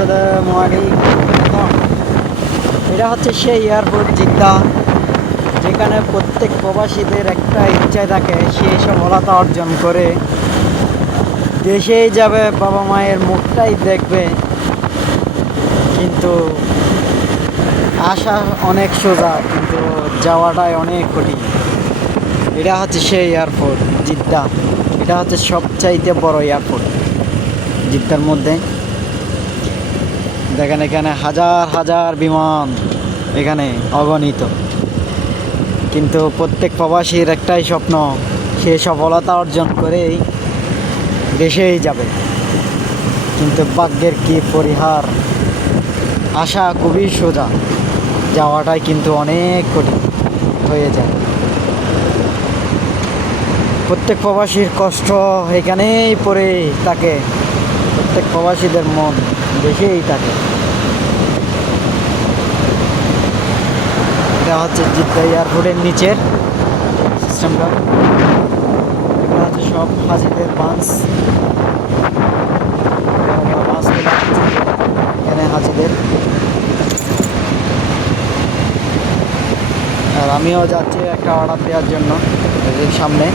আসসালামু আলাইকুম। এটা হচ্ছে সেই এয়ারপোর্ট জিদ্দা, যেখানে প্রত্যেক প্রবাসীদের একটা ইচ্ছায় থাকে সে সফলতা অর্জন করে দেশেই যাবে, বাবা মায়ের মুখটাই দেখবে। কিন্তু আসা অনেক সোজা, কিন্তু যাওয়াটাই অনেক কঠিন। এটা হচ্ছে সেই এয়ারপোর্ট জিদ্দা। এটা হচ্ছে সবচাইতে বড় এয়ারপোর্ট জিদ্দার মধ্যে। দেখেন এখানে হাজার হাজার বিমান, এখানে অগণিত। কিন্তু প্রত্যেক প্রবাসীর একটাই স্বপ্ন, সে সফলতা অর্জন করেই দেশেই যাবে। কিন্তু ভাগ্যের কি পরিহার, আসা খুবই সোজা, যাওয়াটাই কিন্তু অনেক কঠিন হয়ে যায়। প্রত্যেক প্রবাসীর কষ্ট এখানেই পড়ে থাকে, প্রত্যেক প্রবাসীদের মন দেশেই থাকে। এটা হচ্ছে জিদ্দা এয়ারপোর্টের নিচের সিস্টেমটা। এগুলো হচ্ছে সব হাজিদের বাস, এখানে হাজিদের। আর আমিও যাচ্ছি একটা অর্ডার দেওয়ার জন্য, সামনে